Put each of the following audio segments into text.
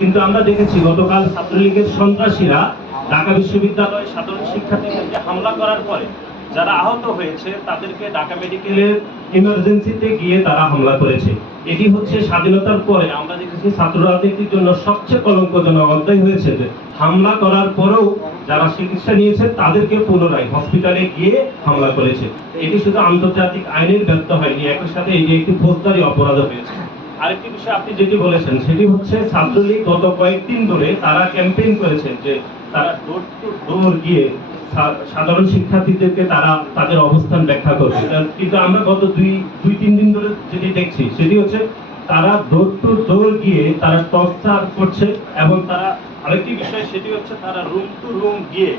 কিন্তু আমরা দেখেছি গতকাল ছাত্রলীগের সন্ত্রাসীরা ঢাকা বিশ্ববিদ্যালয়ে সাধারণ শিক্ষার্থীদেরকে হামলা করার পরে যারা আহত হয়েছে তাদেরকে ঢাকা মেডিকেলের ইমার্জেন্সিতে গিয়ে তারা হামলা করেছে। এটি হচ্ছে স্বাধীনতার পরে আমরা দেখেছি ছাত্র রাজনীতির জন্য সবচেয়ে কলঙ্কজনক অধ্যায় হয়েছে যে হামলা করার পরেও যারা চিকিৎসা নিয়েছে তাদেরকে পুনরায় হসপিটালে গিয়ে হামলা করেছে। এটি শুধু আন্তর্জাতিক আইনের ব্যর্থ হয়নি, একই সাথে এটি একটি ফৌজদারি অপরাধ হয়েছে। আরেকটি বিষয় আপনি যেটি বলেছেন সেটি হচ্ছে ছাত্রলীগ গত কয়েকদিন ধরে তারা ক্যাম্পেইন করেছেন যে তারা ডোর টু ডোর গিয়ে সাধারণ শিক্ষার্থীদেরকে তারা তাদের অবস্থান ব্যাখ্যা করছে। কিন্তু আমরা গত দুই তিন দিন ধরে যেটি দেখছি সেটি হচ্ছে তারা ডোর টু ডোর গিয়ে তারা টর্চার করছে এবং তারা আরেকটি বিষয় সেটি হচ্ছে তারা রুম টু রুম গিয়ে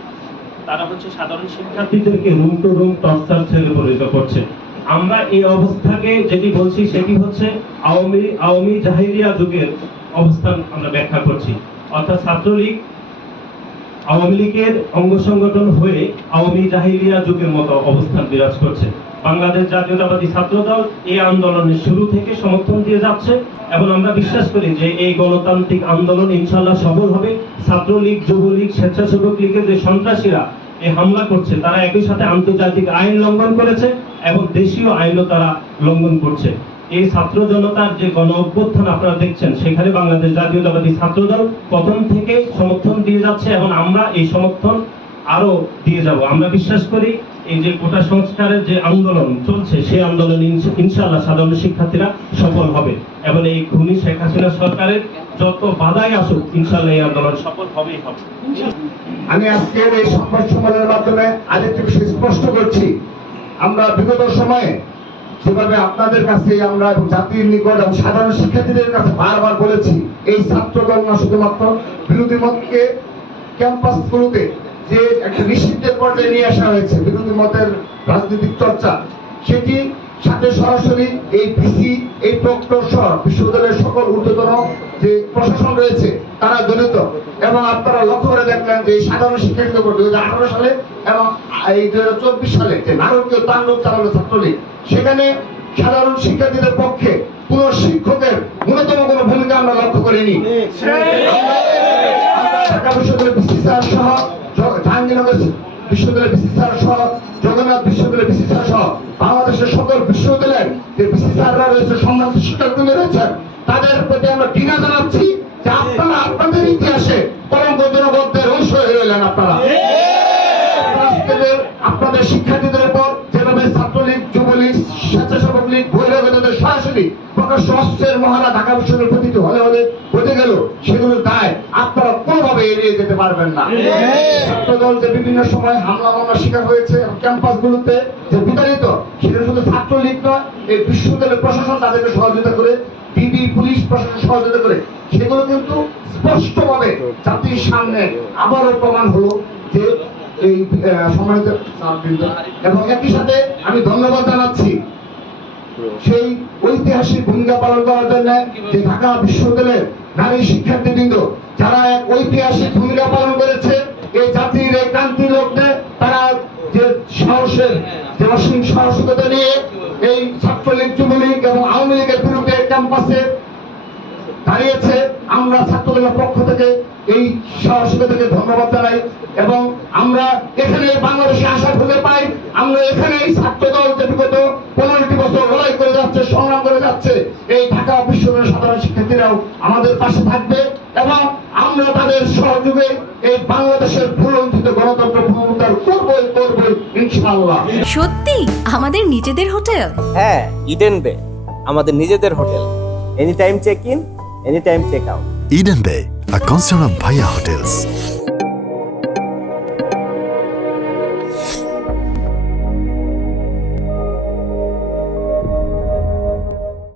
তারা হচ্ছে সাধারণ শিক্ষার্থীদেরকে রুম টু রুম টর্চার ছেড়ে পরিণত করছে। আমরা এই অবস্থাকে যেটি বলছি সেটি হচ্ছে আওয়ামী জাহিলিয়া যুগের অবস্থান আমরা ব্যাখ্যা করছি, অর্থাৎ ছাত্রলীগ আওয়ামী লীগের অঙ্গ সংগঠন হয়ে আওয়ামী জাহিলিয়া যুগের মতো অবস্থান বিরাজ করছে। বাংলাদেশ জাতীয়তাবাদী ছাত্রদল এই আন্দোলনের শুরু থেকে সমর্থন দিয়ে যাচ্ছে এবং আমরা বিশ্বাস করি যে এই গণতান্ত্রিক আন্দোলন ইনশাআল্লাহ সফল হবে। ছাত্রলীগ, যুবলীগ, স্বেচ্ছাসেবক লীগের যে সন্ত্রাসীরা এই হামলা করছে তারা একই সাথে আন্তর্জাতিক আইন লঙ্ঘন করেছে এবং দেশীয় আইনও তারা লঙ্ঘন করছে। এই ছাত্র জনতার যে গণ অভ্যুত্থান আপনারা দেখছেন সেখানে বাংলাদেশ জাতীয়তাবাদী ছাত্রদল প্রথম থেকে সমর্থন দিয়ে যাচ্ছে এবং আমরা এই সমর্থন আরো দিয়ে যাব। আমরা বিশ্বাস করি এই যে কোটা সংস্কারের যে আন্দোলন চলছে সেই আন্দোলন ইনশাআল্লাহ সাধারণ শিক্ষার্থীরা সফল হবে এবং এই খুনি শেখ হাসিনা সরকারের যত বাধাই আসুক ইনশাআল্লাহ এই আন্দোলন সফল হবেই হবে। আমি আজকের এই সংবাদ সম্মেলনের মাধ্যমে আরেকটি বিষয় স্পষ্ট করছি, আমরা বিগত সময়ে যেভাবে আপনাদের কাছে আমরা জাতির নিকট এবং সাধারণ শিক্ষার্থীদের কাছে বারবার বলেছি এই ছাত্রদল না শুধুমাত্র বিরোধী মতকে ক্যাম্পাসগুলোতে যে একটা নিষিদ্ধের পর্যায়ে নিয়ে আসা হয়েছে বিরোধী মতের রাজনৈতিক চর্চা, সেটি সাথে সরাসরি এই ভিসি, এই প্রক্টর সহ বিশ্ববিদ্যালয়ের সকল ঊর্ধ্বতন যে প্রশাসন রয়েছে তারা জড়িত। এবং আপনারা লক্ষ্য করে দেখলেন যে এই সাধারণ শিক্ষার্থীদের উপর 2018 সালে এবং এই 2024 সালে যে নারকীয় তাণ্ডব চালানো ছাত্রলীগ, সেখানে সাধারণ শিক্ষার্থীদের পক্ষে কোন শিক্ষকের ন্যূনতম কোনো ভূমিকা আমরা লক্ষ্য করিনি। ঢাকা বিশ্ববিদ্যালয়ের বিসি স্যার সহ, জাহাঙ্গীরনগর বিশ্ববিদ্যালয়ের বিসি স্যার সহ, জগন্নাথ বিশ্ববিদ্যালয়ের বিসি স্যার সহ বাংলাদেশের সকল বিশ্ববিদ্যালয়ের যে বিসি স্যাররা রয়েছে, সম্মানিত শিক্ষার্থী রয়েছেন, তাদের প্রতি আমরা ঘৃণা জানাচ্ছি যে আপনারা আপনাদের ইতিহাসে কলঙ্কজনক অধ্যায়ের অংশ হয়ে রইলেন। আপনারা আপনাদের শিক্ষার্থীদের উপর যেভাবে ছাত্রলীগ, যুবলীগ, স্বেচ্ছাসেবক লীগ, বহিরাগতদের সরাসরি প্রকাশ্য অস্ত্রের মহড়া ঢাকা বিশ্ববিদ্যালয়ের প্রতিটি হলে হলে হতে গেল, সেগুলোর দায় আপনারা কোনোভাবে এড়িয়ে যেতে পারবেন না। ছাত্রদল যে বিভিন্ন সময় হামলা মামলার শিকার হয়েছে ক্যাম্পাসগুলোতে যে বিতাড়িত, সেটা শুধু ছাত্রলীগ নয়, এই বিশ্ববিদ্যালয়ের প্রশাসন তাদেরকে সহযোগিতা করে, ডিবি, পুলিশ প্রশাসন সহযোগিতা করে, সেগুলো কিন্তু স্পষ্টভাবে জাতির সামনে আবারও প্রমাণ হলো যে এই সম্মানিত ছাত্রবৃন্দ। এবং একই সাথে আমি ধন্যবাদ জানাচ্ছি সেই ঐতিহাসিক ভূমিকা পালন করার জন্য যে ঢাকা বিশ্ববিদ্যালয়ের নারী শিক্ষার্থীবৃন্দ যারা এক ঐতিহাসিক ভূমিকা পালন করেছে এই জাতির এই ক্রান্তি লগ্নে, তারা যে সাহসের যে অসীম সাহসিকতা নিয়ে এই ছাত্রলীগ, যুবলীগ এবং আওয়ামী লীগের বিরুদ্ধে ক্যাম্পাসে দাঁড়িয়েছে। আমরা ছাত্রলীগের পক্ষ থেকে এই সাহসিকতাকে ধন্যবাদ জানাই এবং আমরা এখানে বাংলাদেশে আসা খুঁজে পাই। আমরা এখানে এই ছাত্রদল যে বিগত 15টি বছর লড়াই করে যাচ্ছে, সংগ্রাম করে যাচ্ছে, এই ঢাকা বিশ্ববিদ্যালয়ের সাধারণ শিক্ষার্থীরাও আমাদের পাশে থাকবে এবং আমরা তাদের সহযোগে এই বাংলাদেশের ভুলন্ঠিত গণতন্ত্র পুনরুদ্ধার করবই ইনশাআল্লাহ। সত্যি আমাদের নিজেদের হোটেল? হ্যাঁ, ইডেন বে আমাদের নিজেদের hotel. Any time check in, any time check out. Eden Bay, a concern of Bhaiya Hotels.